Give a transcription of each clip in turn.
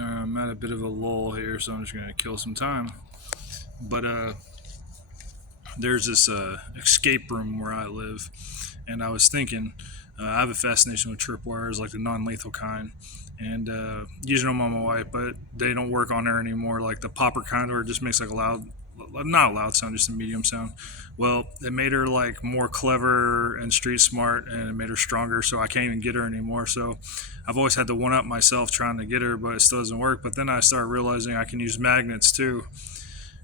I'm at a bit of a lull here, so I'm just going to kill some time. But there's this escape room where I live, and I was thinking, I have a fascination with tripwires, like the non-lethal kind, and using them on my wife, but they don't work on her anymore, like the popper kind, where it just makes like a loud, not a loud sound, just a medium sound. Well, it made her like more clever and street smart, and it made her stronger. So I can't even get her anymore. So I've always had to one up myself trying to get her, but it still doesn't work. But then I started realizing I can use magnets too.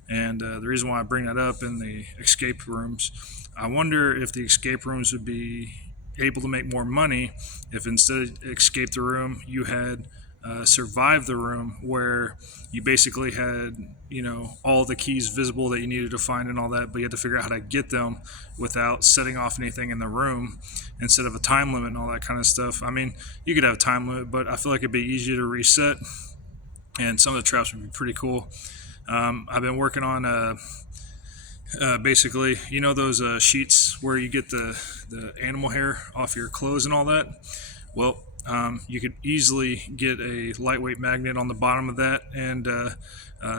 And the reason why I bring that up in the escape rooms, I wonder if the escape rooms would be able to make more money if instead of escape the room, you had survive the room, where you basically had, all the keys visible that you needed to find and all that, but you had to figure out how to get them without setting off anything in the room, instead of a time limit and all that kind of stuff. I mean, you could have a time limit, but I feel like it'd be easier to reset, and some of the traps would be pretty cool. I've been working on basically, those sheets where you get the animal hair off your clothes and all that. Well, you could easily get a lightweight magnet on the bottom of that, and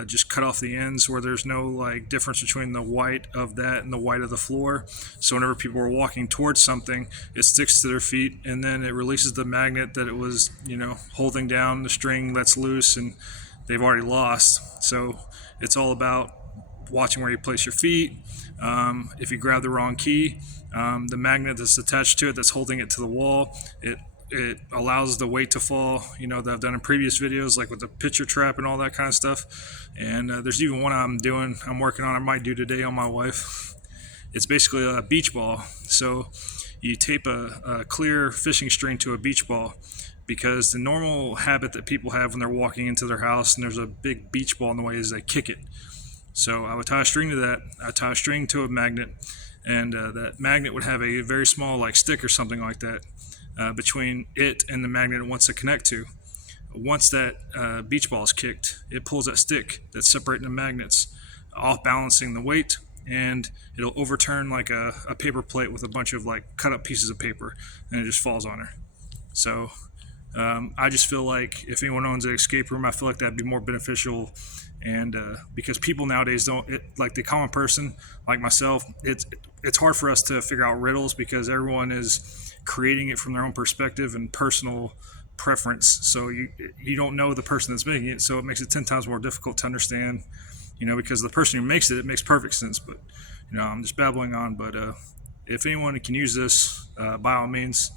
just cut off the ends where there's no like difference between the white of that and the white of the floor. So whenever people are walking towards something, it sticks to their feet, and then it releases the magnet that it was, holding down the string that's loose and they've already lost. So it's all about watching where you place your feet. If you grab the wrong key, the magnet that's attached to it, that's holding it to the wall, it allows the weight to fall. That I've done in previous videos, like with the picture trap and all that kind of stuff. And there's even one I'm working on. I might do today on my wife. It's basically a beach ball. So you tape a clear fishing string to a beach ball, because the normal habit that people have when they're walking into their house and there's a big beach ball in the way is they kick it. So I would tie a string to that. I tie a string to a magnet, and that magnet would have a very small like stick or something like that between it and the magnet it wants to connect to. Once that beach ball is kicked, it pulls that stick that's separating the magnets, off balancing the weight, and it'll overturn like a paper plate with a bunch of like cut up pieces of paper, and it just falls on her. So I just feel like if anyone owns an escape room, I feel like that'd be more beneficial. And because people nowadays like the common person like myself, it's hard for us to figure out riddles, because everyone is creating it from their own perspective and personal preference. So you don't know the person that's making it, so it makes it 10 times more difficult to understand. Because the person who makes it makes perfect sense. But I'm just babbling on. But if anyone can use this, by all means,